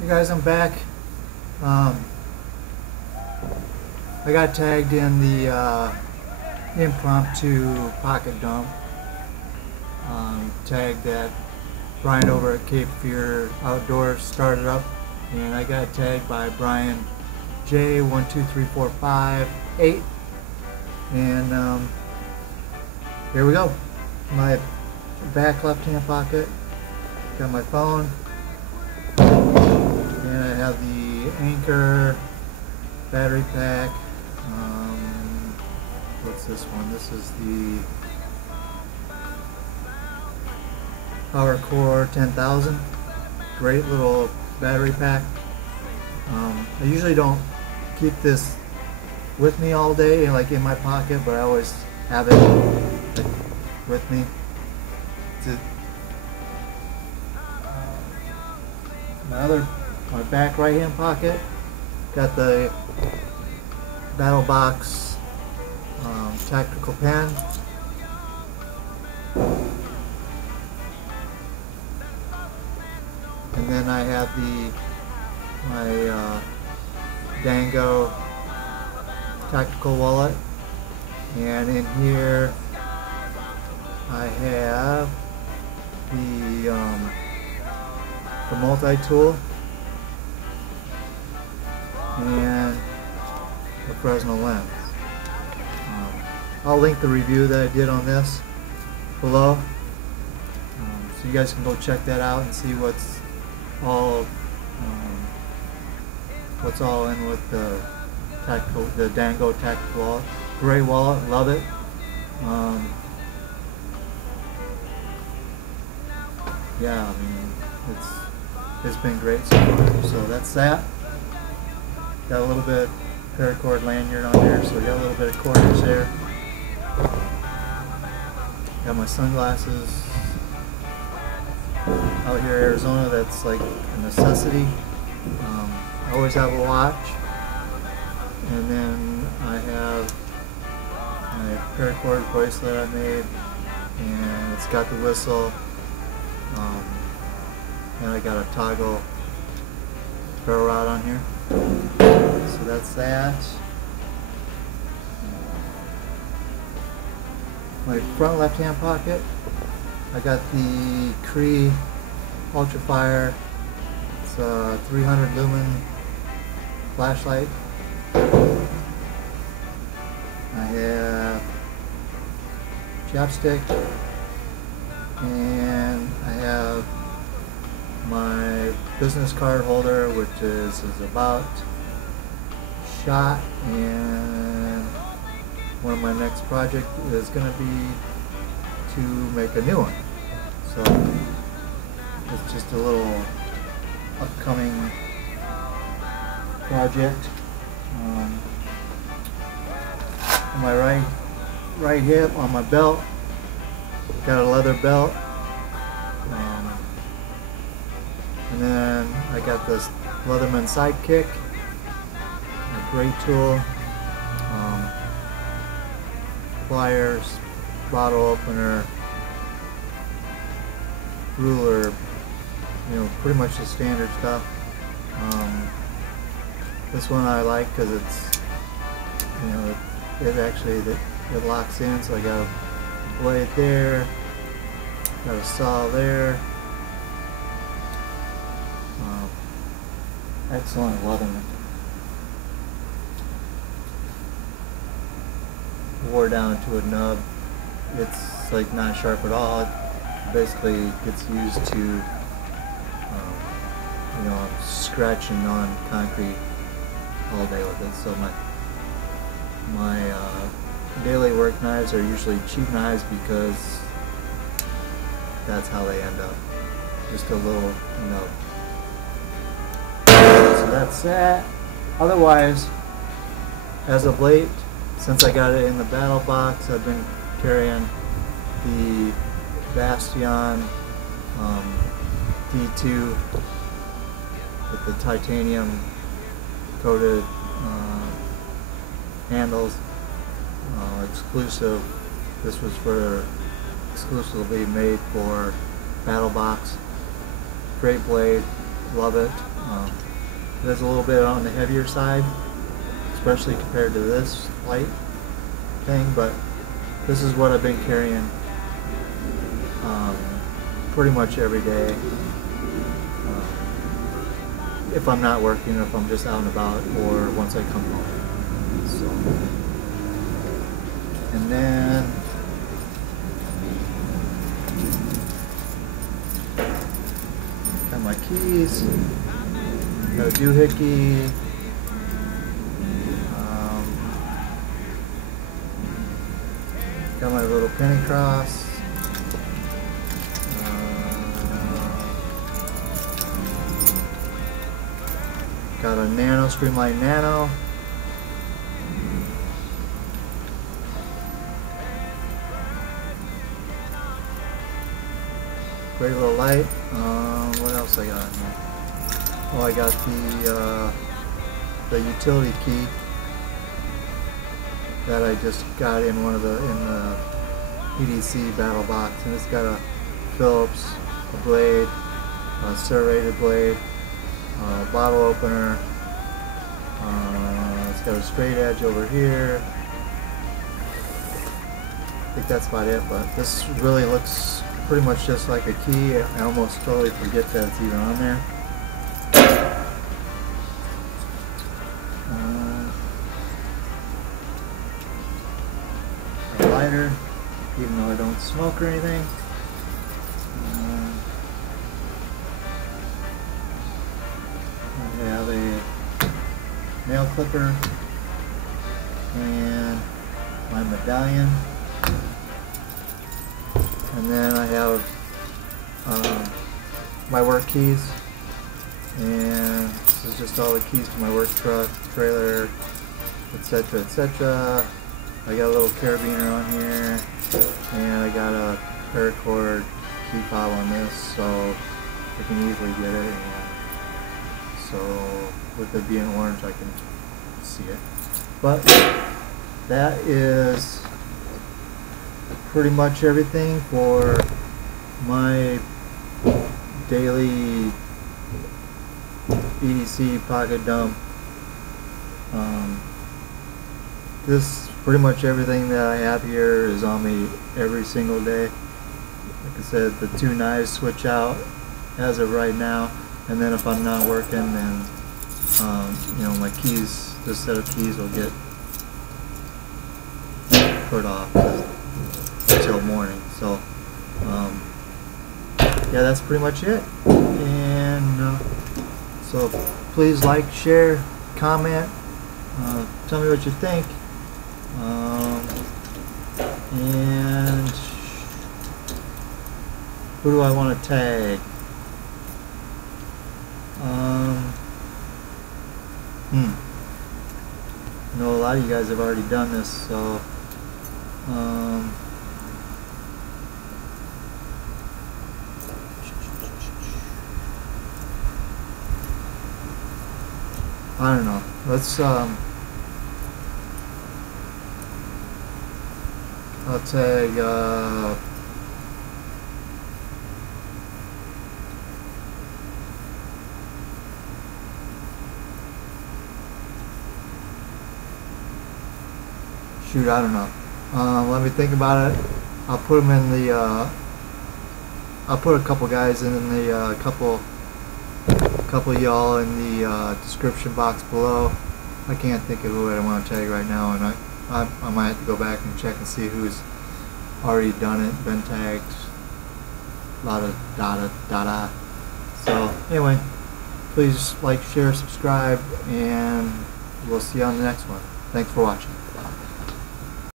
Hey guys, I'm back. I got tagged in the impromptu pocket dump. Tag that Brian over at Cape Fear Outdoors started up, and I got tagged by Brian J123458, and here we go. My back left-hand pocket, got my phone. And I have the Anchor battery pack. What's this one? This is the Power Core 10,000. Great little battery pack. I usually don't keep this with me all day, like in my pocket, but I always have it like, with me. My back right hand pocket, got the Battle Box tactical pen. And then I have my Dango tactical wallet, and in here I have the multi-tool and the Fresnel lens. I'll link the review that I did on this below, so you guys can go check that out and see what's all in with the Dango tactical wallet. Great wallet, love it. Yeah, I mean, it's been great so far. So that's that. Got a little bit paracord lanyard on there, so we got a little bit of cordage there. Got my sunglasses. Out here in Arizona, that's like a necessity. I always have a watch. And then I have my paracord bracelet I made, and it's got the whistle. And I got a toggle ferro rod on here. So that's that. My front left hand pocket, I got the Cree Ultrafire. It's a 300 lumen flashlight. I have chapstick, and I have my business card holder, which is about shot, and one of my next project is going to be to make a new one. So it's just a little upcoming project. On my right hip, on my belt, got a leather belt. And then I got this Leatherman Sidekick, a great tool, pliers, bottle opener, ruler, pretty much the standard stuff. This one I like because it's, it locks in, so I got a blade there, got a saw there. Excellent Leatherman. Wore down to a nub. It's like not sharp at all. It basically gets used to, scratching on concrete all day with it. So my daily work knives are usually cheap knives because that's how they end up. Just a little, So that's that. Otherwise, as of late, since I got it in the battle box, I've been carrying the Bastion D2 with the titanium coated handles. Exclusive. This was exclusively made for battle box. Great blade. love it. It is a little bit on the heavier side, especially compared to this light thing, but this is what I've been carrying pretty much every day. If I'm not working, or if I'm just out and about, or once I come home. So, and then got my keys, got a doohickey, got my little penny cross, got a Nano, Streamlight Nano. Great little light. What else I got in here? Oh, I got the utility key that I just got in one of the EDC battle box, and it's got a Phillips, a blade, a serrated blade, bottle opener. It's got a straight edge over here. I think that's about it, but this really looks pretty much just like a key. I almost totally forget that it's even on there. A lighter, even though I don't smoke or anything. I have a nail clipper and my medallion. And then I have my work keys, and this is just all the keys to my work truck, trailer, etc., etc. I got a little carabiner on here, and I got a paracord key fob on this, so I can easily get it. And so with it being orange, I can see it. But that is pretty much everything for my daily EDC pocket dump. This pretty much everything that I have here is on me every single day. Like I said, the two knives switch out as of right now, and then if I'm not working, then you know, my keys, this set of keys will get put off until morning. So yeah, that's pretty much it. And so please like, share, comment, tell me what you think, and who do I want to tag? I know a lot of you guys have already done this, so I don't know. Let's I'll tag shoot, I don't know. Let me think about it. I'll put them in the I'll put a couple guys in the couple of y'all in the description box below. I can't think of who I want to tag right now, and I might have to go back and check and see who's already done it, been tagged, da. So anyway, please like, share, subscribe, and we'll see you on the next one. Thanks for watching.